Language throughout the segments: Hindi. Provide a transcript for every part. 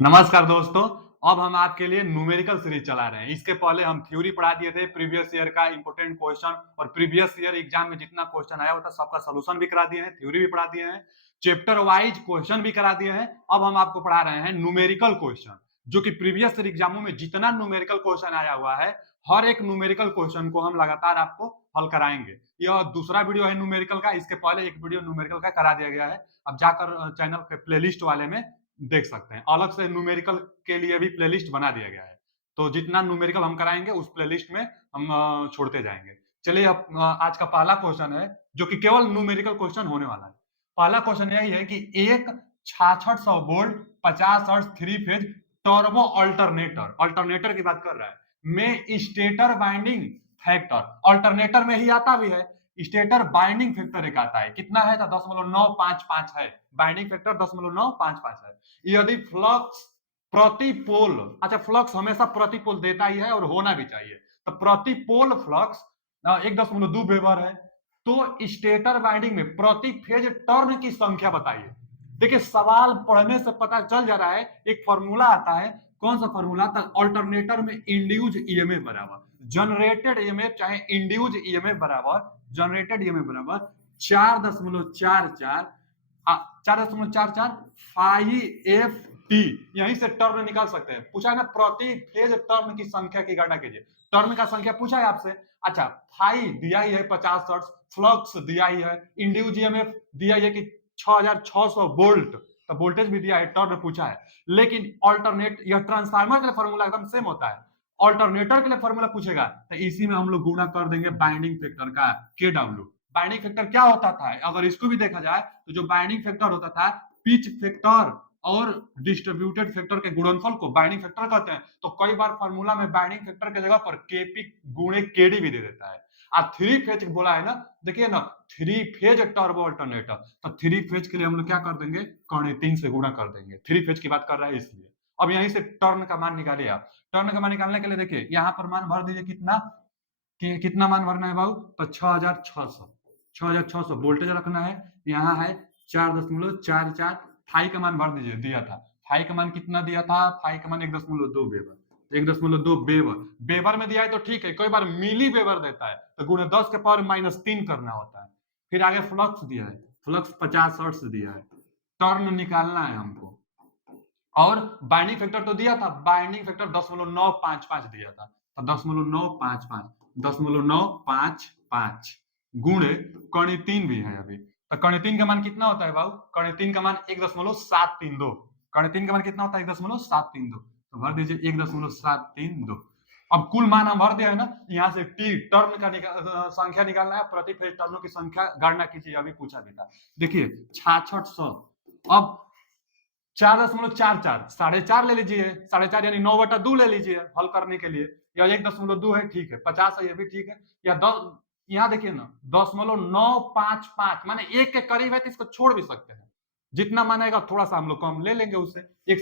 नमस्कार दोस्तों। अब हम आपके लिए न्यूमेरिकल सीरीज चला रहे हैं। इसके पहले हम थ्योरी पढ़ा दिए थे, प्रीवियस ईयर का इंपॉर्टेंट क्वेश्चन और प्रीवियस ईयर एग्जाम में जितना क्वेश्चन आया होता सबका सॉल्यूशन भी करा दिए हैं, थ्योरी भी पढ़ा दिए हैं, चैप्टर वाइज क्वेश्चन भी करा दिए हैं। अब हम आपको पढ़ा रहे हैं न्यूमेरिकल क्वेश्चन, जो कि प्रीवियस ईयर एग्जामों में जितना न्यूमेरिकल क्वेश्चन आया हुआ है, हर एक न्यूमेरिकल क्वेश्चन को हम लगातार आपको हल कराएंगे। यह दूसरा वीडियो है न्यूमेरिकल का, इसके पहले एक वीडियो न्यूमेरिकल का करा दिया गया है। अब जाकर चैनल के प्लेलिस्ट वाले में देख सकते हैं। अलग से न्यूमेरिकल के लिए भी प्लेलिस्ट बना दिया गया है, तो जितना न्यूमेरिकल हम कराएंगे उस प्लेलिस्ट में हम छोड़ते जाएंगे। चलिए, अब आज का पहला क्वेश्चन है जो कि केवल न्यूमेरिकल क्वेश्चन होने वाला है। पहला क्वेश्चन यही है कि एक 6600 volt 50 hertz three phase turbo alternator, alternator की बात कर रहा है, में स्टेटर बाइंडिंग फैक्टर, अल्टरनेटर में ही आता भी है, स्टेटर बाइंडिंग फैक्टर एक आता है, कितना है? 10.955 है। बाइंडिंग फैक्टर 10.955 है। यदि फ्लक्स प्रति पोल, अच्छा फ्लक्स हमेशा प्रति पोल देता ही है और होना भी चाहिए, तो प्रति पोल फ्लक्स 1.2 वेबर है, तो स्टेटर बाइंडिंग में प्रति फेज टर्न की संख्या बताइए। देखिए, सवाल पढ़ने से पता चल जा रहा है, एक फॉर्मूला आता है। कौन सा फॉर्मूला? अल्टरनेटर में इंड्यूज ईएमएफ बराबर जनरेटेड ईएमएफ चाहे इंड्यूज ईएमएफ बराबर जनरेटेड ईएमएफ बराबर 4.44 4.44 फाइव एफ टी। यहीं से टर्न निकाल सकते हैं। पूछा है ना, प्रति फेज टर्न की संख्या की गणना कीजिए। टर्न का संख्या पूछा है आपसे। अच्छा, फाइव दिया ही है 50 हर्ट्ज, फ्लक्स दिया ही है, इंड्यूज ईएमएफ दिया ही है कि 6600 वोल्ट, तो वोल्टेज भी दिया है, टर्न पूछा है। लेकिन अल्टरनेट, यह ट्रांसफार्मर के लिए फॉर्मूला एकदम सेम होता है, अल्टरनेटर के लिए फॉर्मूला पूछेगा तो इसी में हम लोग गुणा कर देंगे बाइंडिंग फैक्टर का, के डब्ल्यू। बाइंडिंग फैक्टर क्या होता था? अगर इसको भी देखा जाए तो जो बाइंडिंग फैक्टर होता था, पिच फैक्टर और डिस्ट्रीब्यूटेड फैक्टर के गुणनफल को बाइंडिंग फैक्टर कहते हैं। तो कई बार फार्मूला में बाइंडिंग फैक्टर की जगह पर केपी गुणे केडी भी दे देता है। और थ्री फेज बोला है ना, देखिए ना, थ्री फेज टर्बो अल्टरनेटर, तो थ्री फेज के लिए हम लोग क्या कर देंगे? कर्णे 3 से गुणा कर देंगे। थ्री फेज की बात कर रहा है इसलिए। अब यहीं से टर्न का मान निकालिए आप। टर्न का मान निकालने के लिए देखिए, यहाँ पर मान भर दीजिए, कितना कितना मान भरना है बाबू? तो 6600 वोल्टेज रखना है। यहाँ है 4.44, फाई का मान भर दीजिए, दिया था। फाई का मान कितना दिया था? फाई का मान 1.2 वेबर, 1.2 वेबर। वेबर में दिया है तो ठीक है, कई बार मिली वेबर देता है तो गुणे 10 के पावर -3 करना होता है। फिर आगे फ्लक्स दिया है, फ्लक्स 50 हर्ट्ज दिया है, टर्न निकालना है हमको। और बाइंडिंग फैक्टर तो दिया था, बाइंडिंग फैक्टर 10.955 दिया था, तो 10.955 गुणे कर्ण 3 भी है अभी, तो कर्ण 3 का मान कितना होता है बाबू? कर्ण 3 का मान 1.732, कर्ण 3 का मान कितना होता है? 1.732, तो भर दीजिए 1.732। अब कुल मान हम भर दिया है ना, यहाँ से टी टर्न का संख्या निकालना है, प्रति फेज टर्नों की संख्या गणना कीजिए, अभी पूछा भी था। देखिए 6600, अब 4.44, 4.5 ले लीजिए, 4.5 यानी 9/2 ले लीजिए हल करने के लिए, या 1.2 है, ठीक है, 50 है, ये भी ठीक है, या 10, यहाँ देखिए ना 10.955 माने एक के करीब है, तो इसको छोड़ भी सकते हैं। जितना मानेगा थोड़ा सा हम लोग कम ले लेंगे उससे, एक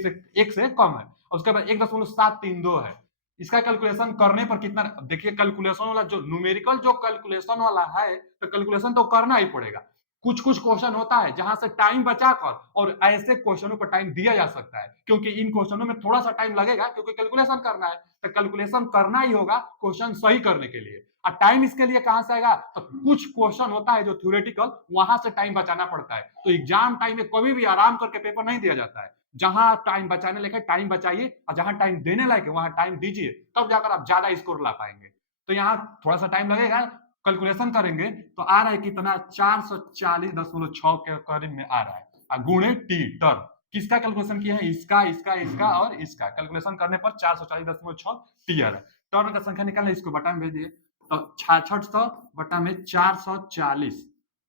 से कम है। उसके बाद 1.732 है। इसका कैलकुलेशन करने पर कितना? देखिए, कैलकुलेशन वाला जो न्यूमेरिकल जो कैलकुलेशन वाला है, तो कैलकुलेशन तो करना ही पड़ेगा। कुछ कुछ क्वेश्चन होता है जहां से टाइम बचाकर, और ऐसे क्वेश्चनों पर टाइम दिया जा सकता है, क्योंकि इन क्वेश्चनों में थोड़ा सा टाइम लगेगा, क्योंकि कैलकुलेशन करना है, तो कैलकुलेशन करना ही होगा क्वेश्चन सही करने के लिए। और टाइम इसके लिए कहां से आएगा? तो कुछ क्वेश्चन होता है जो थ्योरेटिकल, वहां से टाइम बचाना पड़ता है। तो एग्जाम टाइम में कभी भी आराम करके पेपर नहीं दिया जाता है। जहां टाइम बचाने लगे टाइम बचाइए, और जहां टाइम देने लगे वहां टाइम दीजिए, तब जाकर आप ज्यादा स्कोर ला पाएंगे। तो यहाँ थोड़ा सा टाइम लगेगा, कैलकुलेशन करेंगे तो आ रहा है कितना? 440.6 के करीब में आ रहा है, गुणे टी टर्न। किसका कैलकुलेशन किया है? इसका, इसका, इसका और इसका। कैलकुलेशन करने पर 440.6 टी आ रहा है। टर्न का संख्या निकालना, इसको बटा में भेज दिए, तो 6600 बटा में 440,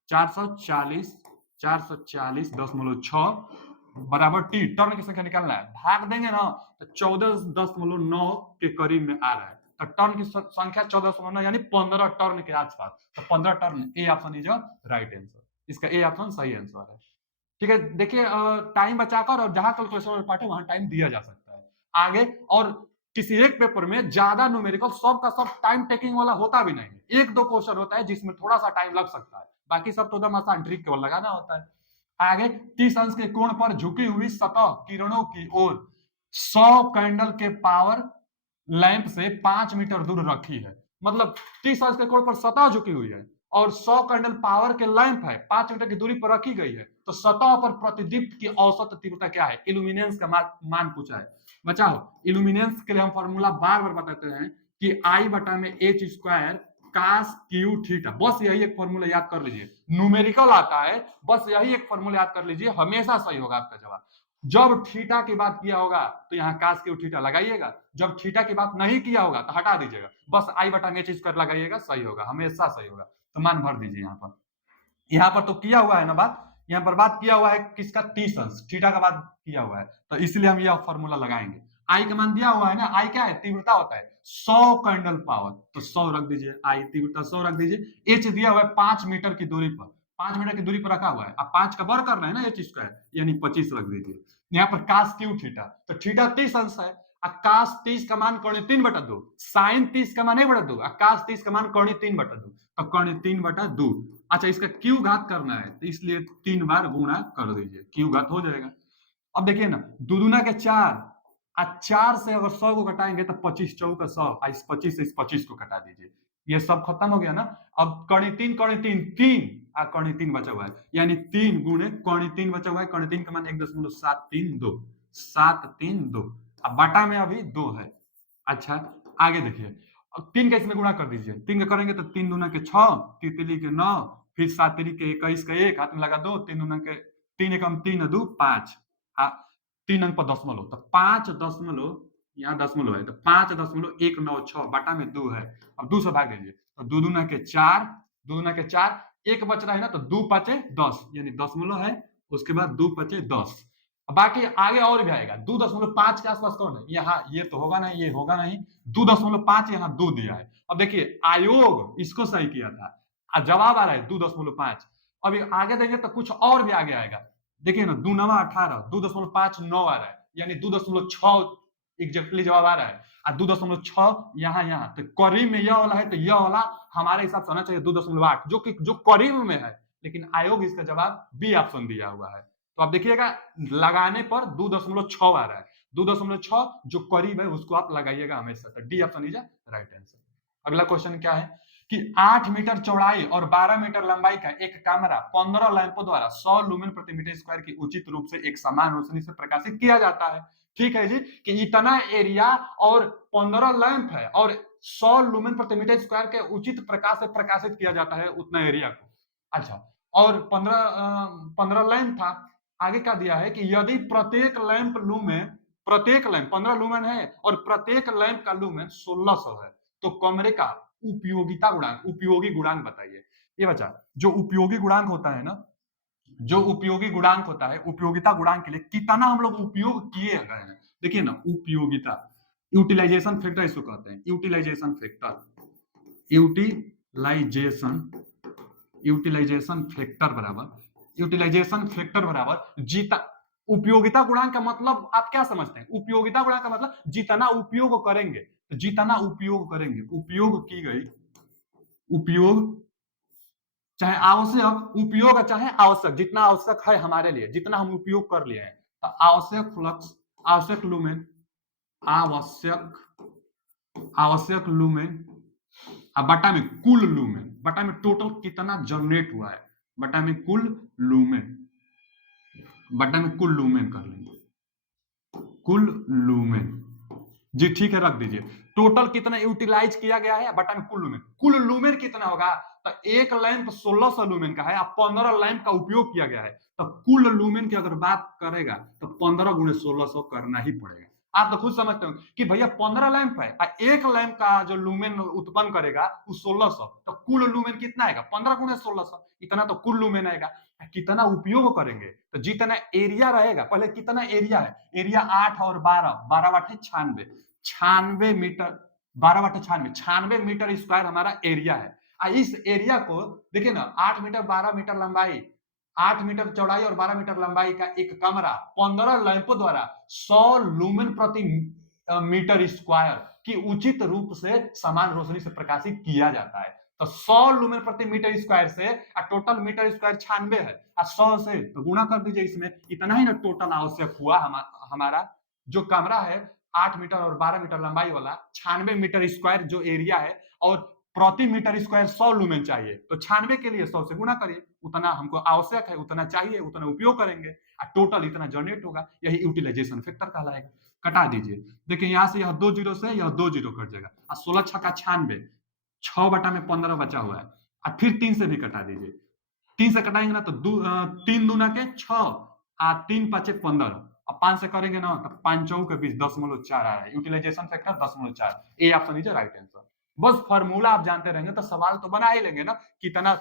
440, 440.6 बराबर टी। टर्न की संख्या निकालना है, भाग देंगे ना तो 14.9 के करीब में आ रहा है। तो टर्न की संख्या 14.9 यानी 15 टर्न के आसपास, तो 15 turn, A option is right answer. इसका ए ऑप्शन सही आंसर है। ठीक है, देखिए टाइम बचाकर और जहां कैलकुलेशन पार्ट है वहां टाइम दिया जा सकता है आगे। और किसी एक पेपर में ज्यादा न्यूमेरिकल सब का सब टाइम टेकिंग वाला होता भी नहीं, एक दो क्वेश्चन होता है जिसमें थोड़ा सा टाइम लग सकता है, बाकी सब तो एकदम आसान, ट्रिक केवल लगाना होता है। आगे 30 अंश के कोण पर झुकी हुई सतह किरणों की ओर 100 कैंडल के पावर लैंप से 5 मीटर दूर रखी है, मतलब 30 के कोण पर सतह झुकी हुई है और 100 कैंडल पावर के लैंप है 5 मीटर की दूरी पर रखी गई है, तो सतह पर प्रतिदीप्त की औसत तीव्रता क्या है, इल्यूमिनेंस का मान पूछा है। बचाओ, इल्यूमिनेंस के लिए हम फॉर्मूला बार बार बताते हैं कि आई बटा में एच स्क्वायर कास क्यू थीटा, बस यही एक फॉर्मूला याद कर लीजिए। न्यूमेरिकल आता है, बस यही एक फॉर्मूला याद कर लीजिए, हमेशा सही होगा आपका जवाब। जब थीटा की बात किया होगा तो यहाँ कास क्यू थीटा लगाइएगा, जब थीटा की बात नहीं किया होगा तो हटा दीजिएगा, बस आई बटा में एच स्क्वायर लगाइएगा, सही होगा, हमेशा सही होगा। तो मान भर दीजिए यहाँ पर तो किया हुआ है ना बात, यहाँ पर बात किया हुआ है किसका, 30 अंश, थीटा का बात किया हुआ है, तो इसलिए हम यह फॉर्मूला लगाएंगे। आई का मान दिया हुआ है ना, आई क्या है, तीव्रता होता है 100 कैंडल पावर, तो 100 रख दीजिए, आई तीव्रता 100 रख दीजिए। एच दिया हुआ है 5 मीटर की दूरी पर, 5 मीटर की दूरी पर रखा हुआ है, अब 5 का वर्ग कर रहे हैं ना एच स्क्वायर, यानी 25 रख दीजिए। यहाँ पर कास क्यू थीटा, तो थीटा 30 अंश है, कास 30 का मान कौन 3/2, साइन 30 का मान 1/2, कास 30 का मान कौन 3/2, तो कौन 3/2। अच्छा, इसका क्यू घात करना है तो इसलिए 3 बार गुणा कर दीजिए, क्यू घात हो जाएगा। अब देखिए ना, दुदुना के 4, 4 से अगर 100 को घटाएंगे तो 25 चौका 100, इस 25 से इस 25 को घटा दीजिए, ये सब खत्म हो गया ना। अब कौड़ी 3 कौड़ी 3 बचा हुआ है, यानी 3 गुणे कौड़ी 3 बचा हुआ है, कौड़ी 3 का मान 1.732, 732, अब बटा में अभी 2 है। अच्छा, आगे देखिए, अब 3 का इसमें गुणा कर दीजिए, 3 का करेंगे तो 3 दूना के 6, तितली के 9, फिर 7 तिरी के 21 का 1, हाथ में लगा 2, 3 दूना के 3 एकम 3 2 5, 3 अंक पर दशमलव, तो 5 दशमलव, यहाँ दशमलव है तो 5.196 बटा में 2 है। अब 2 से भाग दीजिए, तो 2 दूना के 4, 2 दूना के 4, 1 बच रहा है ना, तो 2 5 10, यानी दशमलव है, उसके बाद 2 5 10, बाकी आगे और भी आएगा। 2.5 के आसपास कौन है, यहाँ ये तो होगा नहीं, ये होगा नहीं, 2.5 यहाँ 2 दिया है। अब देखिए, आयोग इसको सही किया था, जवाब आ रहा है 2.5। अभी आगे देंगे तो कुछ और भी आगे आएगा, देखिए ना, 2 9 18, 2.59 आ रहा है, यानी 2.6 एग्जैक्टली जवाब आ रहा है, और 2.6 यहाँ तो करीब में यह वाला है, तो यह वाला हमारे हिसाब से होना चाहिए 2.8, जो करीब में है, लेकिन आयोग इसका जवाब बी ऑप्शन दिया हुआ है। तो आप देखिएगा, लगाने पर 2.6 आ रहा है, 2.6 जो करीब है उसको आप लगाइएगा हमेशा, तो D option is right answer. अगला क्वेश्चन क्या है कि 8 मीटर चौड़ाई और 12 मीटर लंबाई का एक कैमरा 15 लैंपों द्वारा 100 लुमेन प्रति मीटर स्क्वायर की उचित रूप से एक समान रोशनी से प्रकाशित किया जाता है। ठीक है जी, कि इतना एरिया और 15 लैंप है और 100 लुमेन प्रति मीटर स्क्वायर के उचित प्रकाश से प्रकाशित किया जाता है उतना एरिया को। अच्छा, और 15 लैंप था, आगे क्या दिया है कि यदि प्रत्येक लैंप 15 लूमेन है और प्रत्येक लैंप का लूमेन 1600 है, तो कमरे का उपयोगी गुणांक बताइए। ये बच्चा, जो उपयोगी गुणांक होता है ना, जो उपयोगी गुणांक होता है, उपयोगिता गुणांक के लिए कितना हम लोग उपयोग किए गए हैं, देखिए ना, उपयोगिता, यूटिलाइजेशन फैक्टर इसको कहते हैं, utilization factor, utilization utilization factor बराबर जीता। उपयोगिता गुणांक का मतलब आप क्या समझते हैं, उपयोगिता गुणांक का मतलब जितना उपयोग करेंगे, तो जितना उपयोग करेंगे, उपयोग की गई, उपयोग चाहे आवश्यक, उपयोग चाहे आवश्यक, जितना आवश्यक है हमारे लिए, जितना हम उपयोग कर लिए हैं, तो आवश्यक फ्लक्स, आवश्यक लूमेन, आवश्यक लूमेन, बटा में कुल लूमेन, बटा में टोटल कितना जनरेट हुआ है, बटा में कुल लूमेन, बटा में कुल लूमेन कर लेंगे, कुल लूमेन जी, ठीक है, रख दीजिए। टोटल कितना यूटिलाइज किया गया है बटा में कुल लूमेन कितना होगा, तो एक लैंप 1600 लूमेन का है, अब 15 लैंप का उपयोग किया गया है, तो कुल लूमेन की अगर बात करेगा तो 15 गुणे 1600 करना ही पड़ेगा। आप तो खुद समझते हो कि भैया 15 लैंप है, एक लैंप का जो लूमेन उत्पन्न करेगा वो 1600, तो कुल लूमेन कितना आएगा, 15 गुणे 1600, इतना तो कुल लूमेन आएगा। कितना उपयोग करेंगे, तो जितना एरिया रहेगा, पहले कितना एरिया है, एरिया 8 और 12, 12 बटे 96, 96 मीटर, 12 बटे 96, 96 मीटर स्क्वायर हमारा एरिया है। इस एरिया को देखिए ना, 8 मीटर 12 मीटर लंबाई, 8 मीटर चौड़ाई और 12 मीटर लंबाई का एक कमरा 15 लैंपों द्वारा 100 लूमेन प्रति मीटर स्क्वायर की उचित रूप से समान रोशनी से प्रकाशित किया जाता है। तो 100 लूमेन प्रति मीटर स्क्वायर से टोटल मीटर स्क्वायर 96 है, 100 से तो गुणा कर दीजिए, इसमें इतना ही ना टोटल आवश्यक हुआ हमारा, जो कमरा है 8 मीटर और 12 मीटर लंबाई वाला 96 मीटर स्क्वायर जो एरिया है, और प्रति मीटर स्क्वायर 100 लूमेन चाहिए, तो 96 के लिए 100 से गुणा करिए, उतना हमको आवश्यक है, उतना चाहिए, उतना उपयोग करेंगे, और टोटल इतना जनरेट होगा, यही यूटिलाइजेशन फैक्टर कहलाएगा। कटा दीजिए, देखिए यहाँ से यह 2 जीरो से यह 2 जीरो कट जाएगा, और 16 छक्का 96, 6 बटा में 15 बचा हुआ है, और फिर 3 से भी कटा दीजिए, 3 से कटाएंगे ना तो 3 दूना के 6, 3 पाँचे 15, अब 5 से करेंगे ना तो 5 चौक के 20, 10.4 आ रहा है, utilization factor 10.4, A option is right answer. बस फार्मूला आप जानते रहेंगे तो सवाल तो बना ही लेंगे ना, कितना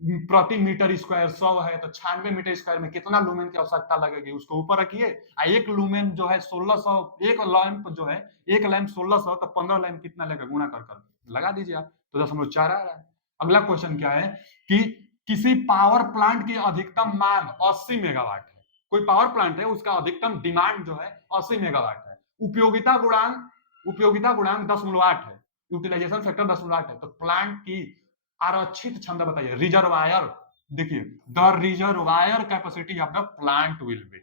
प्रति मीटर स्क्वायर 100 है तो 96 मीटर स्क्वायर में कितना लूमेन की आवश्यकता लगेगी, उसको ऊपर रखिए, एक लूमेन जो है 1600, एक लैंप जो है, एक लैंप 1600, तो 15 लैंप कितना लगेगा, गुणा कर कर लगा दीजिए आप, तो 10.4 आ रहा है। अगला क्वेश्चन क्या है कि किसी पावर प्लांट की अधिकतम मांग 80 मेगावाट है, कोई पावर प्लांट है उसका अधिकतम डिमांड जो है 80 मेगावाट है, उपयोगिता गुणांक 10.8 है, यूटिलाइजेशन फैक्टर 10.8 है, तो प्लांट की आरक्षित क्षमता बताइए, रिजर्वायर, देखिए the reservoir capacity of the plant will be,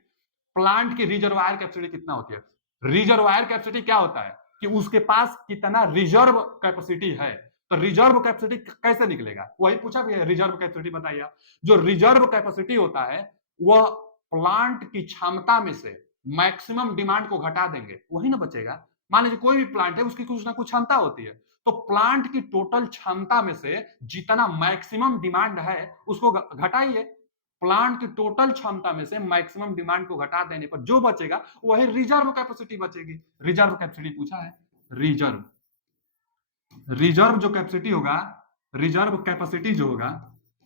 plant की रिजर्वायर कैपेसिटी कितना होती है, रिजर्वायर कैपेसिटी क्या होता है कि उसके पास कितना रिजर्व कैपेसिटी है, तो रिजर्व कैपेसिटी कैसे निकलेगा, वही पूछा भी है, रिजर्व कैपेसिटी बताइए। जो रिजर्व कैपेसिटी होता है वह प्लांट की क्षमता में से मैक्सिमम डिमांड को घटा देंगे, वही ना बचेगा। मान लीजिए कोई भी प्लांट है उसकी कुछ ना कुछ क्षमता होती है, तो प्लांट की टोटल क्षमता में से जितना मैक्सिमम डिमांड है उसको घटाइए, प्लांट की टोटल क्षमता में से मैक्सिमम डिमांड को घटा देने पर जो बचेगा वही रिजर्व कैपेसिटी बचेगी। रिजर्व कैपेसिटी पूछा है, रिजर्व रिजर्व जो कैपेसिटी होगा, रिजर्व कैपेसिटी जो होगा,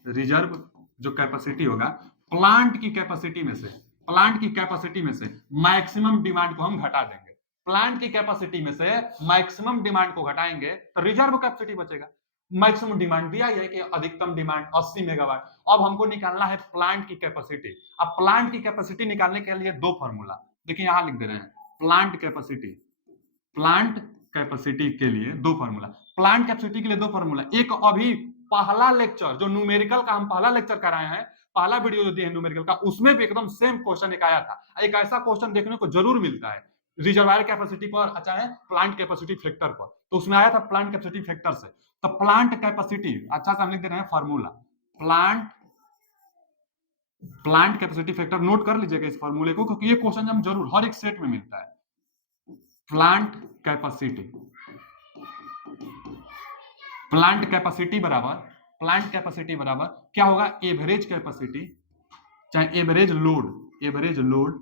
रिजर्व जो कैपेसिटी होगा प्लांट की कैपेसिटी में से, प्लांट की कैपेसिटी में से मैक्सिमम डिमांड को हम घटा देंगे, प्लांट की कैपेसिटी में से मैक्सिमम डिमांड को घटाएंगे तो रिजर्व कैपेसिटी बचेगा। मैक्सिमम डिमांड दिया है कि अधिकतम डिमांड 80 मेगावाट, अब हमको निकालना है प्लांट की कैपेसिटी। अब प्लांट की कैपेसिटी निकालने के लिए दो फॉर्मूला, देखिए यहां लिख दे रहे हैं, प्लांट कैपेसिटी, प्लांट कैपेसिटी के लिए दो फॉर्मूला, प्लांट कैपेसिटी के लिए दो फॉर्मूला, एक अभी पहला लेक्चर जो न्यूमेरिकल का हम पहला लेक्चर कराए हैं, पहला वीडियो जो दिए हैं न्यूमेरिकल का, उसमें भी एकदम सेम क्वेश्चन एक आया था, एक ऐसा क्वेश्चन देखने को जरूर मिलता है रिजर्वायर कैपेसिटी पर, अच्छा है प्लांट कैपेसिटी फैक्टर पर, तो उसमें आया था प्लांट कैपेसिटी फैक्टर से, तो प्लांट कैपेसिटी अच्छा से हम लिख दे रहे हैं formula, plant plant capacity factor, note कर लीजिएगा इस फॉर्मूले को क्योंकि ये क्वेश्चन हम जरूर हर एक सेट में मिलता है। प्लांट कैपेसिटी, प्लांट कैपेसिटी बराबर, प्लांट कैपेसिटी बराबर क्या होगा, एवरेज कैपेसिटी चाहे एवरेज लोड, एवरेज लोड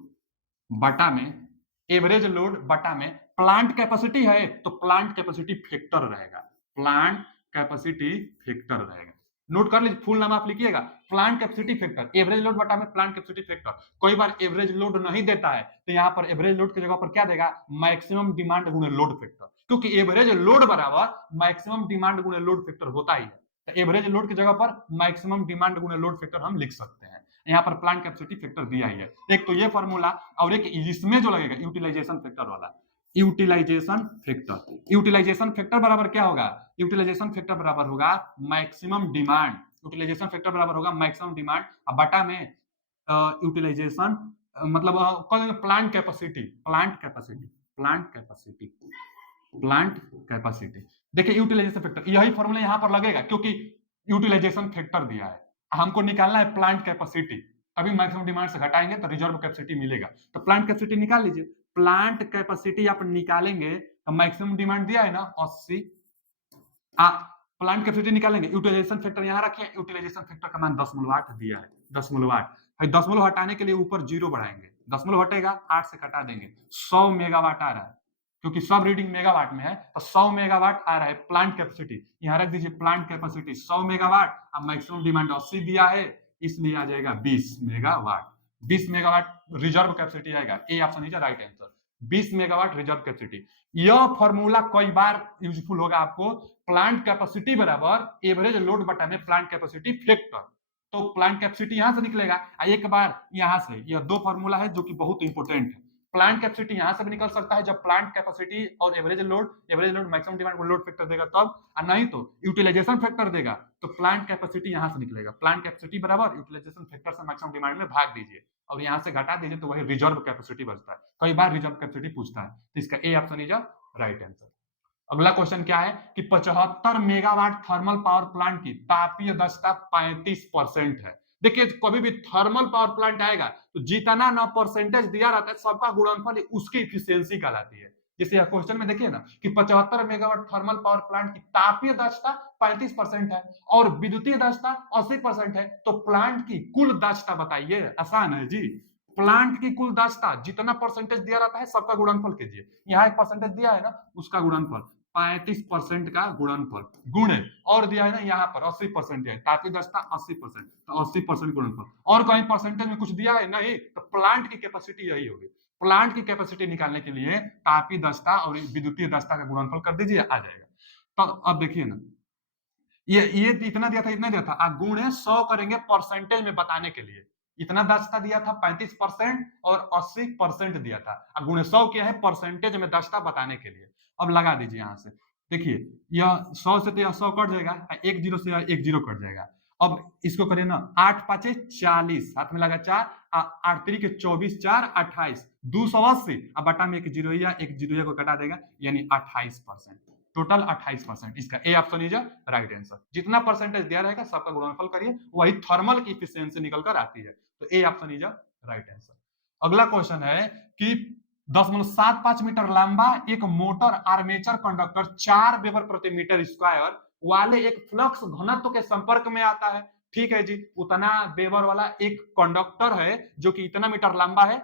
बटा में, एवरेज लोड बटा में प्लांट कैपेसिटी है तो प्लांट कैपेसिटी फैक्टर रहेगा, प्लांट कैपेसिटी फैक्टर रहेगा, नोट कर लीजिए, फुल नाम आप लिखिएगा, plant capacity factor, average load बटा में प्लांट कैपेसिटी फैक्टर। कई बार एवरेज लोड नहीं देता है तो यहाँ पर एवरेज लोड की जगह पर क्या देगा, मैक्सिमम डिमांड गुणे लोड फैक्टर, क्योंकि एवरेज लोड बराबर मैक्सिमम डिमांड गुणे लोड फैक्टर होता ही है, तो एवरेज लोड की जगह पर मैक्सिमम डिमांड गुणे लोड फैक्टर हम लिख सकते हैं, यहाँ पर प्लांट कैपेसिटी फैक्टर दिया ही है। एक तो ये फॉर्मूला, और एक इसमें जो लगेगा यूटिलाइजेशन फैक्टर वाला, यूटिलाइजेशन फैक्टर, यूटिलाइजेशन फैक्टर बराबर क्या होगा, यूटिलाइजेशन फैक्टर बराबर होगा मैक्सिमम डिमांड, यूटिलाइजेशन फैक्टर बराबर होगा मैक्सिमम डिमांड, अब बटा में यूटिलाइजेशन मतलब plant capacity, plant capacity, plant capacity, plant capacity, देखिए यूटिलाइजेशन फैक्टर, यही फॉर्मूला यहां पर लगेगा क्योंकि यूटिलाइजेशन फैक्टर दिया है, हमको निकालना है प्लांट कैपेसिटी, अभी मैक्सिमम डिमांड से घटाएंगे तो रिजर्व कैपेसिटी मिलेगा, तो प्लांट कैपेसिटी निकाल लीजिए, प्लांट कैपेसिटी आप निकालेंगे तो मैक्सिमम डिमांड दिया है ना 80, प्लांट कैपेसिटी निकालेंगे, यूटिलाइजेशन फैक्टर यहां रखिए, यूटिलाइजेशन फैक्टर का मान 10.8 दिया है, 10.8, भाई 10 हटाने के लिए ऊपर जीरो बढ़ाएंगे, 10 हटेगा 8 से घटा देंगे, 100 मेगावाट आ रहा है, क्योंकि सब रीडिंग मेगावाट में है तो 100 मेगावाट आ रहा है प्लांट कैपेसिटी, यहां रख दीजिए प्लांट कैपेसिटी 100 मेगावाट, अब मैक्सिमम डिमांड 80 दिया है इसलिए आ जाएगा 20 मेगावाट, 20 मेगावाट रिजर्व कैपेसिटी आएगा, ए option is right answer, 20 megawatt reserve capacity. यह फॉर्मूला कई बार यूजफुल होगा आपको, प्लांट कैपेसिटी बराबर एवरेज लोड बटा में प्लांट कैपेसिटी फैक्टर, तो प्लांट कैपेसिटी यहां से निकलेगा, एक बार यहां से, यह दो फॉर्मूला है जो कि बहुत इंपॉर्टेंट है, प्लांट कैपेसिटी यहां से भी निकल सकता है जब प्लांट कैपेसिटी और एवरेज लोड मैक्सिमम डिमांड को लोड फैक्टर देगा तब, और नहीं तो यूटिलाइजेशन फैक्टर देगा तो प्लांट कैपेसिटी यहां से निकलेगा। प्लांट कैपेसिटी बराबर यूटिलाइजेशन फैक्टर से मैक्सिमम डिमांड में भाग दीजिए और यहां से घटा दीजिए तो वही रिजर्व कैपेसिटी बचता है। कई बार रिजर्व कैपेसिटी पूछता है, तो इसका ए ऑप्शन इज राइट आंसर। अगला क्वेश्चन क्या है कि 75 मेगावाट थर्मल पावर प्लांट की तापीय दक्षता 35% है। देखिए कभी भी थर्मल पावर प्लांट आएगा तो जितना ना परसेंटेज दिया रहता है सबका गुणनफल उसकी इफिशियंसी कहलाती है। जैसे यह क्वेश्चन में देखिए ना कि 75 मेगावाट थर्मल पावर प्लांट की तापीय दक्षता 35% है और विद्युतीय दक्षता 80% है, तो प्लांट की कुल दक्षता बताइए। आसान है जी, प्लांट की कुल दक्षता जितना परसेंटेज दिया रहता है सबका गुणनफल कीजिए। यहाँ एक परसेंटेज दिया है ना, उसका गुणनफल 35% का गुणनफल गुणे और दिया है ना यहाँ पर 80% है, तापीय दक्षता 80%, तो 80% गुणनफल। और कहीं परसेंटेज में कुछ दिया है नहीं, तो प्लांट की कैपेसिटी यही होगी। प्लांट की कैपेसिटी निकालने के लिए तापीय दक्षता और विद्युतीय दक्षता का गुणनफल कर दीजिए, आ जाएगा। तो अब देखिए ना, ये इतना दिया था, इतना दिया था, गुणे 100 करेंगे परसेंटेज में बताने के लिए। इतना दक्षता दिया था 35% और 80% दिया था, गुणे 100 किया है परसेंटेज में दक्षता बताने के लिए। अब लगा दीजिए यहां से, देखिए यह 100 से तो यह 100 कट जाएगा, एक जीरो से एक जीरो कट जाएगा। अब इसको करिए ना, 8 5 40, हाथ में लगा 4, 8 3 24, 4 28, 280, अब बटा में एक जीरो को कटा देगा, यानी 28%, टोटल 28%। इसका ए ऑप्शन इज राइट आंसर। जितना परसेंटेज दिया रहेगा सबका गुणनफल करिए, वही थर्मल की इफिशियंसी निकलकर आती है, तो ए ऑप्शन इज राइट आंसर। अगला क्वेश्चन है कि 10.75 मीटर लंबा एक मोटर आर्मेचर कंडक्टर 4 वेबर प्रति मीटर स्क्वायर वाले एक फ्लक्स घनत्व के संपर्क में आता है। ठीक है जी, उतना वेबर वाला एक कंडक्टर है जो कि इतना मीटर लंबा है,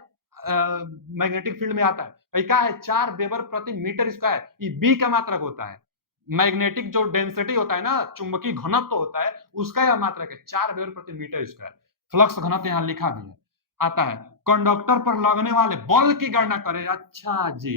मैग्नेटिक फील्ड में आता है। क्या है, 4 वेबर प्रति मीटर स्क्वायर, ये बी का मात्रक होता है। मैग्नेटिक जो डेंसिटी होता है ना, चुंबकीय घनत्व होता है, उसका यह मात्रक है 4 वेबर प्रति मीटर स्क्वायर। फ्लक्स घनत्व यहां लिखा भी है, आता है। कंडक्टर पर लगने वाले बल की गणना करें। अच्छा जी,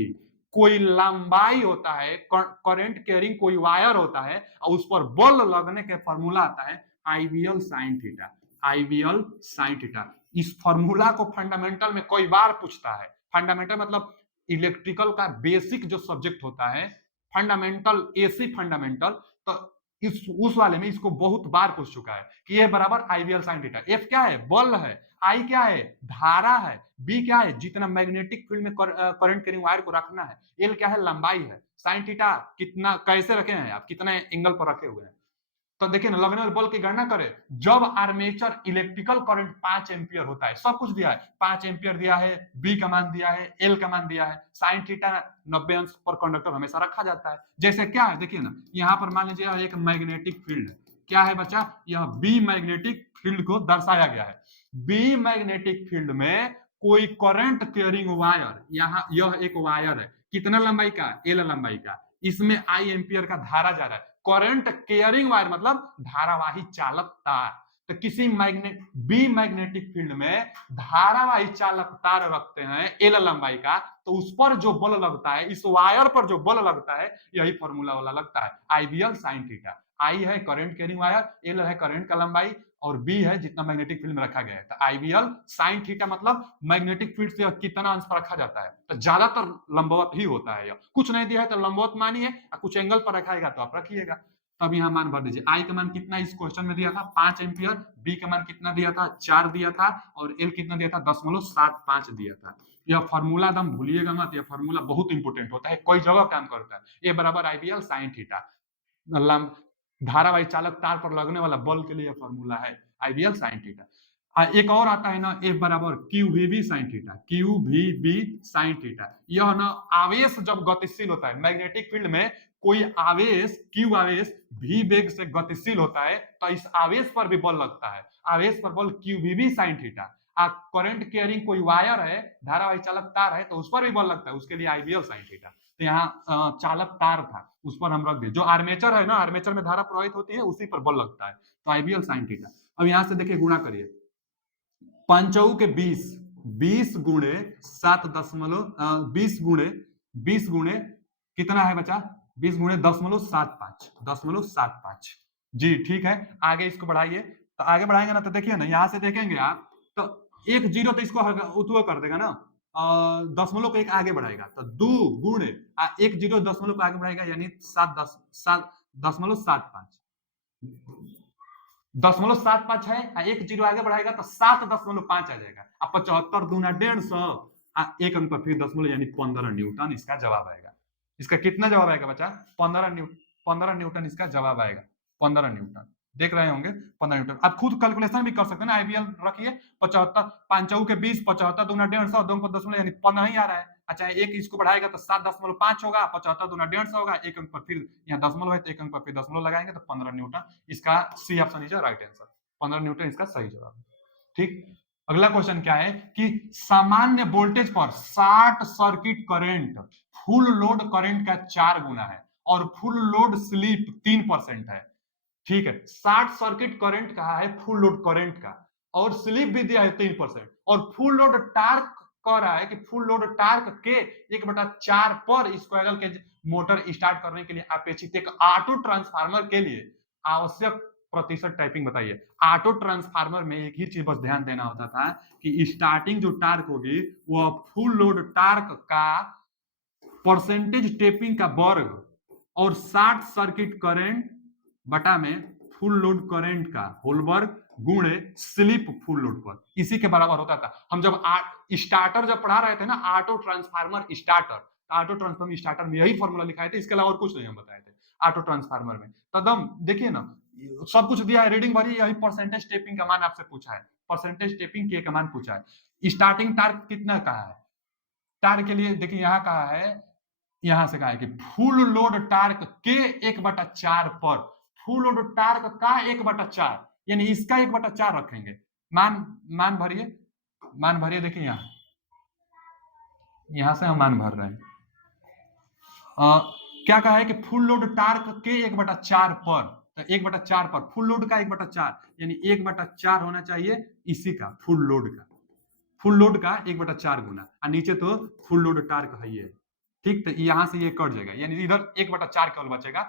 कोई लंबाई होता है, करंट कैरिंग कोई वायर होता है और उस पर बल लगने के फॉर्मूला आता है IVL sine theta. IVL sine theta, इस फॉर्मूला को फंडामेंटल में कई बार पूछता है। फंडामेंटल मतलब इलेक्ट्रिकल का बेसिक जो सब्जेक्ट होता है, फंडामेंटल, एसी फंडामेंटल, तो उस वाले में इसको बहुत बार पूछ चुका है कि ये बराबर आईवीएल साइन थीटा। एफ क्या है, बल है, आई क्या है, धारा है, बी क्या है, जितना मैग्नेटिक फील्ड में करंट कैरिंग वायर को रखना है, एल क्या है, लंबाई है, साइन थीटा कितना, कैसे रखे हैं आप, कितने एंगल पर रखे हुए हैं। तो देखिए ना, लगने वाले बल की गणना करें। जब आर्मेचर इलेक्ट्रिकल करंट 5 एम्पियर होता है, सब कुछ दिया है, 5 एम्पियर दिया है, बी का मान दिया है, एल का मान दिया है, साइन थीटा 90 अंश पर कंडक्टर हमेशा रखा जाता है। जैसे क्या है, देखिए ना, यहां पर मान लीजिए एक मैग्नेटिक फील्ड है, क्या है बच्चा, यह बी मैग्नेटिक फील्ड को दर्शाया गया है। बी मैग्नेटिक फील्ड में कोई करंट कैरिंग वायर, यहां यह एक वायर है, कितना लंबाई का, एल लंबाई का, इसमें आई एम्पियर का धारा जा रहा है। करंट कैरिंग वायर मतलब धारावाही चालक तार। तो किसी बी मैग्नेटिक फील्ड में धारावाही चालक तार रखते हैं एल लंबाई का, तो उस पर जो बल लगता है, इस वायर पर जो बल लगता है, यही फॉर्मूला वाला लगता है, आईवीएल साइन थीटा। आई है करंट कैरिंग वायर, एल है करंट का लंबाई, और बी है जितना मैग्नेटिक फील्ड में रखा गया है। तो आईवीएल साइन थीटा मतलब मैग्नेटिक फील्ड से कितना अंश पर रखा जाता है, तो ज्यादातर लंबवत ही होता है। कुछ नहीं दिया है तो लंबवत मानिए, कुछ एंगल पर रखाएगा तो आप रखिएगा। तब यहाँ मान भर दीजिए। आई का मान कितना इस क्वेश्चन में दिया था, 5 एम्पियर, बी का मान कितना दिया था, 4 दिया था, और एल कितना दिया था, 10.75 दिया था। यह फॉर्मूला एकदम भूलिएगा मत, यह फॉर्मूला बहुत इंपोर्टेंट होता है, कई जगह काम करता है। ए बराबर आईवीएल साइन थीटा, धारावाही चालक तार पर लगने वाला बल के लिए फॉर्मूला है आईवीएल साइन थीटा। एक और आता है ना, एफ बराबर Q V B sine theta, Q V B sine theta. यह ना आवेश जब गतिशील होता है, मैग्नेटिक फील्ड में कोई आवेश, क्यू आवेश भी वेग से गतिशील होता है, तो इस आवेश पर भी बल लगता है, आवेश पर बल Q V B sine theta. Current carrying कोई वायर है, धारावाही चालक तार है, तो उस पर भी बल लगता है, उसके लिए आईवीएल साइन थीटा। तो यहाँ चालक तार था, उस पर हम रख दिए। जो आर्मेचर है ना, आर्मेचर में धारा प्रवाहित होती है, उसी पर बल लगता है, तो आईवीएल साइन थीटा। अब यहां से देखिए गुणा करिए, 5 के 20, 20 गुणे 20 गुणे कितना है बचा, 20 गुणे 10.75, 10.75 जी। ठीक है, आगे इसको बढ़ाइए, तो आगे बढ़ाएंगे ना, तो देखिए ना, यहां से देखेंगे आप, तो एक जीरो तो इसको उतुआ कर देगा ना, दशमलव को एक आगे बढ़ाएगा तो 2 गुण एक जीरो दशमलव को आगे बढ़ाएगा यानी 7.75 0.75 है, एक जीरो आगे बढ़ाएगा तो 7.5 आ जाएगा। अब 75 दूना 150 एक अंक पर फिर दशमलव यानी 15 न्यूटन इसका जवाब आएगा। इसका कितना जवाब आएगा बच्चा? 15 न्यूटन इसका जवाब आएगा। 15 न्यूटन देख रहे होंगे, 15 न्यूटन। आप खुद कैलकुलेशन भी कर सकते हैं ना, आईबीएल रखिए 75 5 के 20 75 दूना 150 2 दशमलव यानी 15 ही आ रहा है। अच्छा एक इसको बढ़ाएगा तो 7.5 होगा, 75 दूना 150 होगा, एक अंक पर फिर यहाँ दशमलव है तो एक अंक पर फिर दशमलव लगाएंगे तो 15 न्यूटन इसका C option is right answer. 15 newton इसका सही जवाब है। ठीक, अगला क्वेश्चन क्या है कि सामान्य वोल्टेज पर 60 circuit current full load current का 4 गुना है और फुल लोड स्लिप 3% है। ठीक है, 60 सर्किट करंट कहा है फुल लोड करंट का और स्लिप भी दिया है 3% और फुल लोड टार्क कह रहा है कि फुल लोड टार्क के 1/4 पर स्क्वायरल के मोटर स्टार्ट करने के लिए अपेक्षित एक ऑटो ट्रांसफार्मर के लिए आवश्यक प्रतिशत टाइपिंग बताइए। ऑटो ट्रांसफार्मर में एक ही चीज बस ध्यान देना होता था कि स्टार्टिंग जो टार्क होगी वो फुल लोड टार्क का परसेंटेज टेपिंग का वर्ग और 60 सर्किट करंट बटा में फुल लोड करंट का होल वर्ग गुणे स्लिप फुल लोड पर इसी के बराबर होता था। हम जब स्टार्टर जब पढ़ा रहे थे ना, auto transformer starter, auto transformer starter में यही फॉर्मूला लिखाए थे, इसके अलावा और कुछ नहीं हम बताए थे ऑटो ट्रांसफार्मर में। तदम देखिए ना, सब कुछ दिया है, रीडिंग भरी, यही परसेंटेज टेपिंग का मान आपसे पूछा है, परसेंटेज टेपिंग के मान पूछा है। स्टार्टिंग टार्क कितना कहा है टार्क के लिए, देखिए यहां कहा है, यहां से कहा है कि फुल लोड टार्क के 1/4 पर फुल लोड टार्क का 1/4 यानी इसका 1/4 रखेंगे। मान भरिए देखिए यहां से हम मान भर रहे हैं। क्या कहा है कि फुल लोड टार्क के 1/4 पर, तो 1/4 पर फुल लोड का 1/4 यानी 1/4 होना चाहिए इसी का फुल लोड का 1/4 गुना, और नीचे तो फुल लोड टार्क है ये। ठीक, तो यहां से ये कट जाएगा यानी इधर 1/4 केवल बचेगा।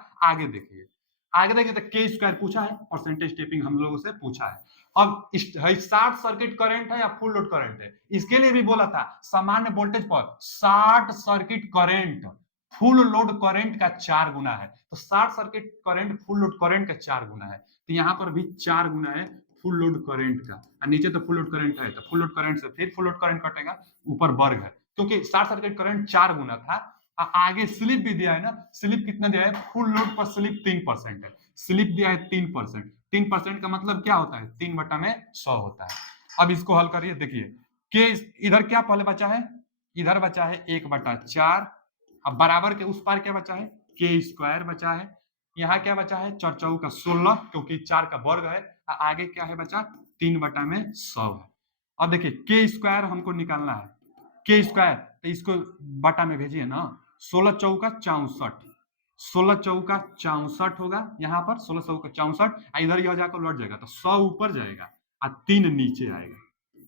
आगे देखिए तो के स्क्वायर पूछा है, परसेंटेज टेपिंग हम लोगों से पूछा है। अब 60 सर्किट करंट है या फुल लोड करंट है, इसके लिए भी बोला था सामान्य वोल्टेज पर 60 circuit current full load current का 4 गुना है, तो 60 circuit current full load current का 4 गुना है, तो यहाँ पर भी 4 गुना है फुल लोड करंट का, और नीचे तो फुल लोड करंट है तो फुल लोड करंट से फिर फुल लोड करंट कटेगा, ऊपर वर्ग है क्योंकि 60 सर्किट करंट 4 गुना था। आगे स्लिप भी दिया है ना, स्लिप कितना दिया है, फुल लोड पर स्लिप 3% है, स्लिप दिया है 3%, 3% का मतलब क्या होता है 3/100 होता है। अब इसको हल करिए, देखिए के इधर क्या पहले बचा है, इधर बचा है 1/4, अब बराबर के उस पार क्या बचा है के स्क्वायर बचा है, यहाँ क्या बचा है 4 चौका 16 क्योंकि 4 का वर्ग है, आगे क्या है बचा 3/100 है। अब देखिए के स्क्वायर हमको निकालना है, के स्क्वायर तो इसको बटा में भेजिए ना, 16 चौका 64, 16 चौका 64 होगा, यहाँ पर 16 चौका 64, इधर यह जाकर लौट जाएगा तो 100 ऊपर जाएगा और 3 नीचे आएगा,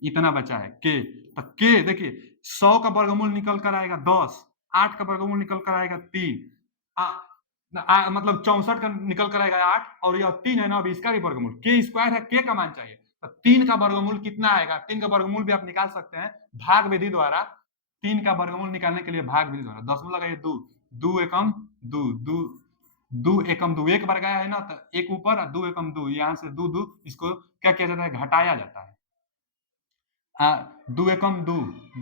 इतना बचा है के। तो के देखिए 100 का वर्गमूल निकल कर आएगा 10, 8 का वर्गमूल निकल कर आएगा 3, मतलब 64 का निकल कर आएगा 8 और यह 3 है ना, अब इसका भी वर्गमूल, के स्क्वायर है, के का मान चाहिए, तो 3 का वर्गमूल कितना आएगा, 3 का वर्गमूल भी आप निकाल सकते हैं भाग विधि द्वारा, 3 का वर्गमूल निकालने के लिए भाग विधि द्वारा, दशमलव लगाइए 2, 2 एकम 2, 2 2 एकम 2, एक बार गया है ना तो एक ऊपर 2 एकम 2, यहाँ से 2 2 इसको क्या किया जाता है घटाया जाता है, 2 एकम 2,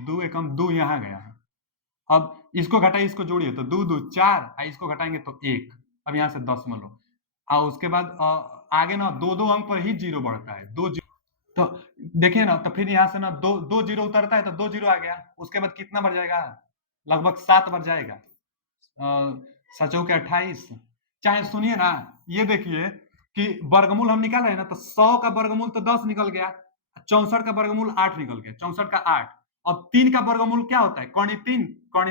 2 एकम 2 यहाँ गया है, अब इसको घटाइए इसको जोड़िए तो 2 2 4, इसको घटाएंगे तो 1, अब यहाँ से दशमलव, और उसके बाद आगे ना 2 अंक पर ही जीरो बढ़ता है, 2 तो देखिए ना, तो फिर यहाँ से ना 2 जीरो उतरता है तो 2 जीरो आ गया, उसके बाद कितना बढ़ जाएगा, लगभग 7 बढ़ जाएगा, 7 के 28, चाहे सुनिए ना, ये देखिए कि वर्गमूल हम निकाल रहे हैं ना, तो 100 का वर्गमूल तो 10 निकल गया, 64 का वर्गमूल 8 निकल गया, 64 का 8, अब 3 का वर्गमूल क्या होता है, कौड़ी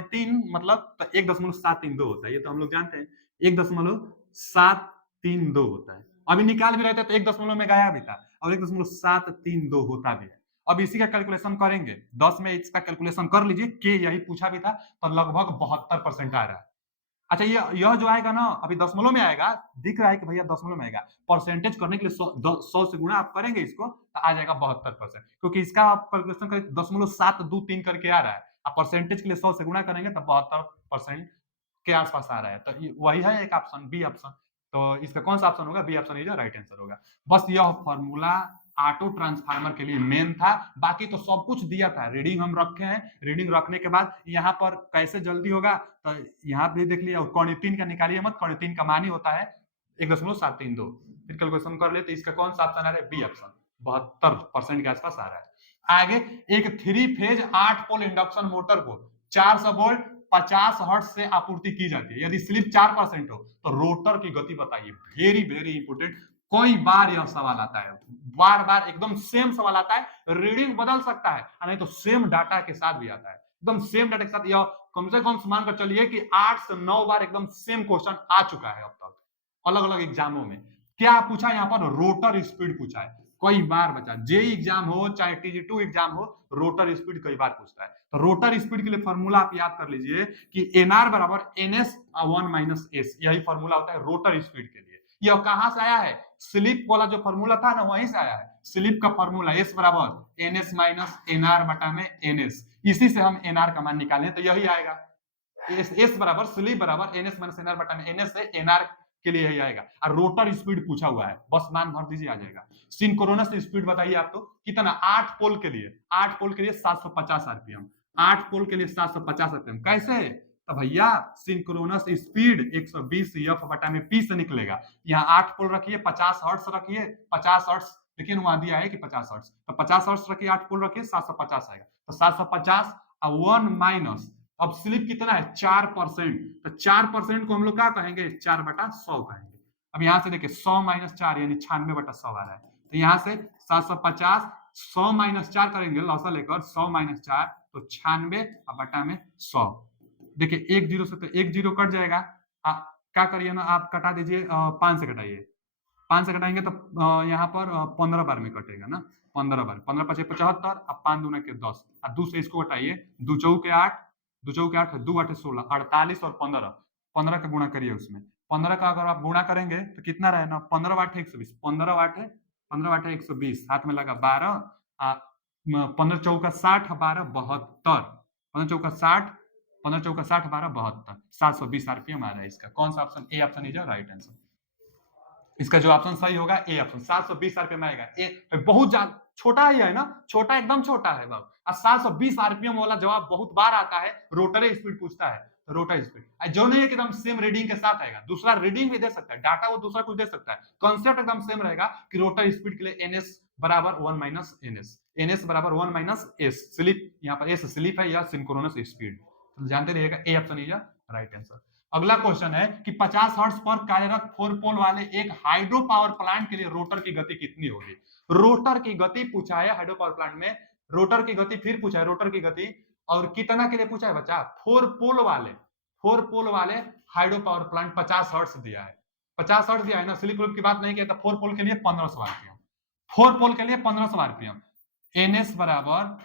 3 मतलब तो 1.732 होता है, ये तो हम लोग जानते हैं 1.732 होता है, अभी निकाल भी रहे थे तो 1 दशमलव में गया भी था और 1.732 होता भी है। अब इसी का कैलकुलेशन करेंगे, 10 में इसका कैलकुलेशन कर लीजिए, के यही पूछा भी था, तो लगभग 72% आ रहा है। अच्छा यह जो आएगा ना अभी दशमलव में आएगा, दिख रहा है कि भैया दशमलव में आएगा, परसेंटेज करने के लिए 100 से गुणा आप करेंगे इसको तो आ जाएगा 72%, क्योंकि इसका आप कैलकुलेशन करें 0.723 करके आ रहा है, अब परसेंटेज के लिए 100 से गुणा करेंगे तब 72% के आसपास आ रहा है, तो वही है एक ऑप्शन, बी ऑप्शन। तो इसका कौन सा ऑप्शन होगा? B option is right answer होगा। बस यह फॉर्मूला ऑटो ट्रांसफार्मर के लिए मेन था, बाकी तो सब कुछ दिया था, रीडिंग हम रखे हैं। रीडिंग रखने के बाद यहाँ पर कैसे जल्दी होगा, तो यहाँ पे देख लिया, कौन का निकालिए मत, कौन का मान ही होता है 1.732। फिर कैलकुलेशन कर ले, तो इसका कौन सा ऑप्शन आ रहा है? बी ऑप्शन, 72% के आसपास आ रहा है। आगे एक 3 फेज 8 पोल इंडक्शन मोटर को 400 वोल्ट 50 हर्ट्ज से आपूर्ति की जाती है। यदि स्लिप 4% हो तो रोटर की गति बताइए। वेरी वेरी इंपोर्टेंट, कई बार यह सवाल आता है, बार बार एकदम सेम सवाल आता है, रीडिंग बदल सकता है नहीं तो सेम डाटा के साथ भी आता है, एकदम सेम डाटा के साथ। यह कम से कम मानकर चलिए कि 8 से 9 बार एकदम सेम क्वेश्चन आ चुका है अब तक अलग अलग एग्जामों में। क्या पूछा यहाँ पर? रोटर स्पीड पूछा है कई बार बचा, जेई एग्जाम हो चाहे टीजी2 एग्जाम हो, रोटर स्पीड कई बार पूछता है। तो रोटर स्पीड के लिए फॉर्मूला आप याद कर लीजिए कि एनआर बराबर एनएस 1 माइनस एस, यही फॉर्मूला होता है रोटर स्पीड के लिए। यह कहां से आया है? स्लिप वाला जो फॉर्मूला था ना, वहीं से आया है। स्लिप का फॉर्मूला एस बराबर एनएस माइनस एनआर बटा में एनएस, इसी से हम एनआर का मान निकाले तो यही आएगा। एस बराबर स्लिप बराबर एनएस माइनस एनआर बटा में एनएस से एनआर के लिए यही आएगा। और रोटर स्पीड पूछा हुआ है, बस मान भर दीजिए आ जाएगा। सिंक्रोनस स्पीड बताइए आप तो कितना? 8 पोल के लिए, 8 पोल के लिए 750 आरपीएम, 8 पोल के लिए 750 आरपीएम। कैसे? तो भैया सिंक्रोनस स्पीड 120 एफ बटा में पी से निकलेगा। यहाँ 8 पोल रखिए, 50 हर्ट्ज रखिए, 50 हर्ट्ज, लेकिन वहां दिया है कि 50 हर्ट्ज, तो 50 हर्ट्ज रखिए, 8 पोल रखिए, 750 आएगा। तो 750 और 1 माइनस, अब स्लिप कितना है? 4%, तो 4% को हम लोग क्या कहेंगे? 4/100 कहेंगे। अब यहां से देखिए 100 माइनस 4 यानी 96/100 आ रहा है, तो यहां से 750 100 माइनस 4 करेंगे लौसा लेकर, 100 माइनस 4 तो 96 बटा में 100। देखिए एक जीरो से तो एक जीरो कट जाएगा, क्या करिए ना आप कटा दीजिए, 5 से कटाइए, 5 से कटाएंगे तो यहाँ पर 15 बार में कटेगा ना, 15 बार, 15 पचे 75, अब 5 दूना के 10, और 2 से इसको घटाइए, 2 चौके 8, 2 चौके 8, 2 8 16, 48 और 15, 15 का गुणा करिए उसमें, 15 का अगर आप गुणा करेंगे तो कितना रहे ना, 15 वाट है 120, 15 वाट है, 15 वाट है 120, हाथ में लगा 12, 15 चौका 60, 12 72, 15 चौका 60, 15 चौका 60, 12 72, 720 आरपीएम आ रहा है इसका। कौन सा option? A option is right answer. इसका जो ऑप्शन सही होगा ए ऑप्शन, 720 आरपीएम आएगा। ए बहुत ज्यादा छोटा ही है ना, छोटा एकदम छोटा है बाबू। 720 आरपीएम वाला जवाब बहुत बार आता है, रोटर स्पीड पूछता है, रोटर स्पीड जो नहीं है कि एकदम सेम रीडिंग के साथ आएगा, दूसरा रीडिंग भी दे सकता है, डाटा वो दूसरा कुछ दे सकता है, कॉन्सेप्ट एकदम सेम रहेगा कि रोटर स्पीड के लिए एनएस बराबर 1 माइनस एनएस, एनएस बराबर 1 माइनस एस, स्लिप यहाँ पर एस स्लिप है या सिंक्रोनस स्पीड, तो जानते रहिएगा ए ऑप्शन इज राइट आंसर। अगला क्वेश्चन है कि 50 हर्ट्ज पर कार्यरत 4 पोल वाले एक हाइड्रो पावर प्लांट के लिए रोटर की गति कितनी होगी? रोटर की गति पूछा है हाइड्रो पावर प्लांट में, रोटर की गति फिर पूछा है, रोटर की गति, और कितना के लिए पूछा है बच्चा? 4 पोल वाले हाइड्रो पावर प्लांट 50 हर्ट्ज दिया है, 50 हर्ट्ज दिया है ना, स्लिप की बात नहीं किया, तो 4 पोल के लिए 1500 आरपीएम, 4 पोल के लिए 1500 आरपीएम, एनएस बराबर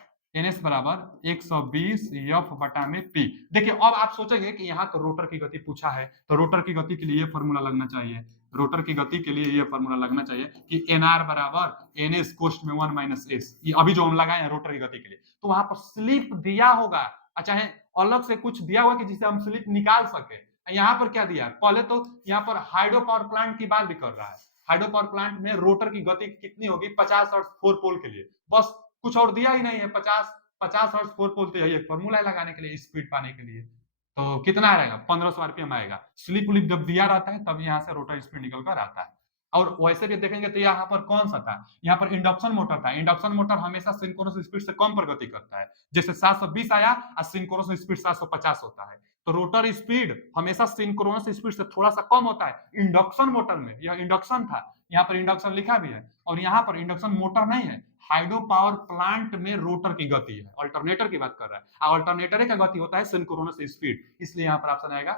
120 एफ बटा में पी। देखिए अब आप सोचेंगे कि यहाँ तो रोटर की गति पूछा है, तो रोटर की गति के लिए ये फॉर्मूला लगना चाहिए, रोटर की गति के लिए ये फॉर्मूला लगना चाहिए कि एनआर बराबर एनएस कोष्ठ में 1 माइनस एस, ये अभी जो हम लगाए हैं रोटर की गति के लिए, तो वहां पर स्लिप दिया होगा, अच्छा है अलग से कुछ दिया होगा कि जिससे हम स्लिप निकाल सके। यहाँ पर क्या दिया है? पहले तो यहाँ पर हाइड्रो पावर प्लांट की बात भी कर रहा है, हाइड्रो पावर प्लांट में रोटर की गति कितनी होगी? 50 हर्ट्ज 4 पोल के लिए, बस कुछ और दिया ही नहीं है। 50 हर्ट्ज 4 पोल, तो यही एक फॉर्मूला है लगाने के लिए, स्पीड पाने के लिए। तो कितना आएगा? 1500 आरपीएम आएगा। स्लिप उलिप जब दिया रहता है तब यहाँ से रोटर स्पीड निकल कर आता है। और वैसे भी देखेंगे तो यहाँ पर कौन सा था? यहाँ पर इंडक्शन मोटर था, इंडक्शन मोटर हमेशा सिंक्रोनस स्पीड से कम प्रगति करता है, जैसे 720 आया और सिंक्रोनस स्पीड 750 होता है, तो रोटर स्पीड हमेशा सिंक्रोनस स्पीड से थोड़ा सा कम होता है। इंडक्शन मोटर में यह इंडक्शन था, यहाँ पर इंडक्शन लिखा भी है, और यहाँ पर इंडक्शन मोटर नहीं है, हाइड्रो पावर प्लांट में रोटर की गति है, अल्टरनेटर की बात कर रहा है, और अल्टरनेटर का गति होता है सिंक्रोनस स्पीड, इसलिए यहाँ पर ऑप्शन आएगा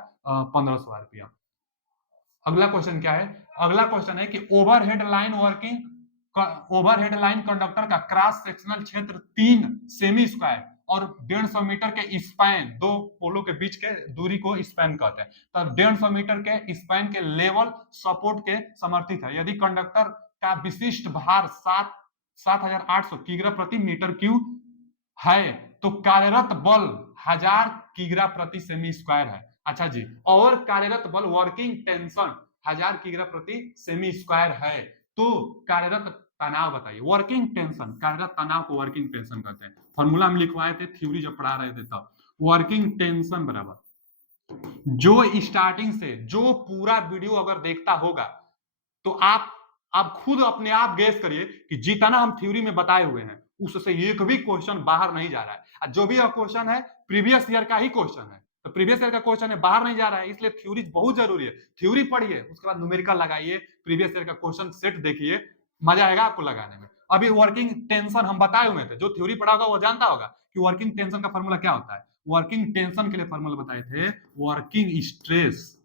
1500 आरपीएम। अगला क्वेश्चन क्या है? अगला क्वेश्चन है कि ओवरहेड लाइन कंडक्टर का क्रॉस सेक्शनल क्षेत्र 3 सेमी स्क्वायर और 150 मीटर के स्पैन, दो पोलों के बीच के दूरी को स्पैन कहते हैं, तो 150 मीटर के स्पैन के लेवल सपोर्ट के समर्थित है यदि कंडक्टर का विशिष्ट भार 7800 किग्रा प्रति मीटर क्यूब है, तो कार्यरत बल 1000 किग्रा प्रति सेमी स्क्वायर है। अच्छा जी, और कार्यरत बल वर्किंग टेंशन 1000 किग्रा प्रति सेमी स्क्वायर है। तो कार्यरत तनाव बताइए, वर्किंग टेंशन, कार्यरत तनाव को वर्किंग टेंशन कहते हैं। फॉर्मूला हम लिखवाए थे थ्योरी जब पढ़ा रहे थे तब। वर्किंग टेंशन बराबर, जो स्टार्टिंग से जो पूरा वीडियो अगर देखता होगा तो आप खुद अपने आप गेस करिए कि जितना हम थ्योरी में बताए हुए हैं उससे एक भी क्वेश्चन बाहर नहीं जा रहा है। जो भी क्वेश्चन है प्रीवियस ईयर का ही क्वेश्चन है, तो प्रीवियस ईयर का क्वेश्चन है, बाहर नहीं जा रहा है, इसलिए थ्योरी बहुत जरूरी है। थ्योरी पढ़िए, उसके बाद न्यूमेरिकल लगाइए, प्रीवियस ईयर का क्वेश्चन सेट देखिए, मजा आएगा आपको लगाने में। अभी वर्किंग टेंशन हम बताए हुए थे, जो थ्योरी पढ़ा होगा वो जानता होगा कि वर्किंग टेंशन का फॉर्मूला क्या होता है। वर्किंग टेंशन के लिए फॉर्मूला बताए थे वर्किंग स्ट्रेस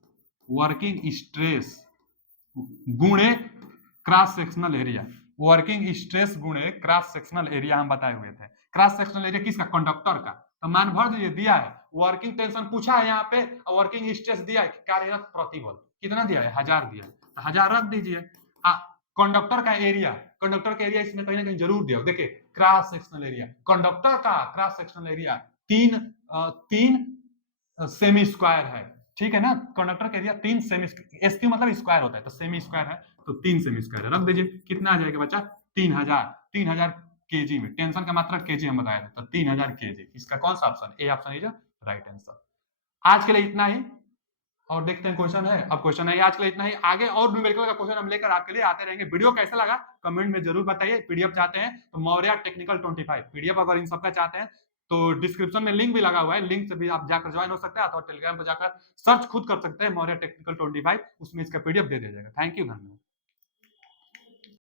गुणे cross sectional area. Working stress गुणे क्रॉस सेक्शनल एरिया हम बताए हुए थे। क्रॉस सेक्शनल एरिया किसका? कंडक्टर का। तो मान भर दीजिए, दिया है वर्किंग टेंशन पूछा है यहाँ पे, और वर्किंग स्ट्रेस दिया है कार्यरत प्रतिबल कितना दिया है, 1000 दिया है, तो 1000 रख दीजिए। कंडक्टर का एरिया, कंडक्टर का एरिया इसमें कहीं ना कहीं जरूर दिया हो, देखिए क्रॉस सेक्शनल एरिया, कंडक्टर का cross sectional area 3 semi square है, ठीक है ना। कंडक्टर का एरिया 3 सेमी, एस क्यू मतलब स्क्वायर होता है, तो सेमी स्क्वायर है, तो 3 सेमी स्क्वायर है, रख दीजिए। कितना आ जाएगा बच्चा? 3000 केजी में, टेंशन का मात्रा केजी हम बताया था, तो 3000 केजी। इसका कौन सा option? A option is right answer. आज के लिए इतना ही, और देखते हैं क्वेश्चन है। अब क्वेश्चन है आज के लिए इतना ही, आगे और न्यूमेरिकल का क्वेश्चन हम लेकर आपके लिए आते रहेंगे। वीडियो कैसा लगा कमेंट में जरूर बताइए। पीडीएफ चाहते हैं तो मौर्य टेक्निकल 25 पीडीएफ अगर इन सबका चाहते हैं तो डिस्क्रिप्शन में लिंक भी लगा हुआ है, लिंक से भी आप जाकर ज्वाइन हो सकते हैं, अथवा टेलीग्राम पर जाकर सर्च खुद कर सकते हैं मौर्य टेक्निकल 25, उसमें इसका पीडीएफ दे दिया जाएगा। थैंक यू, धन्यवाद।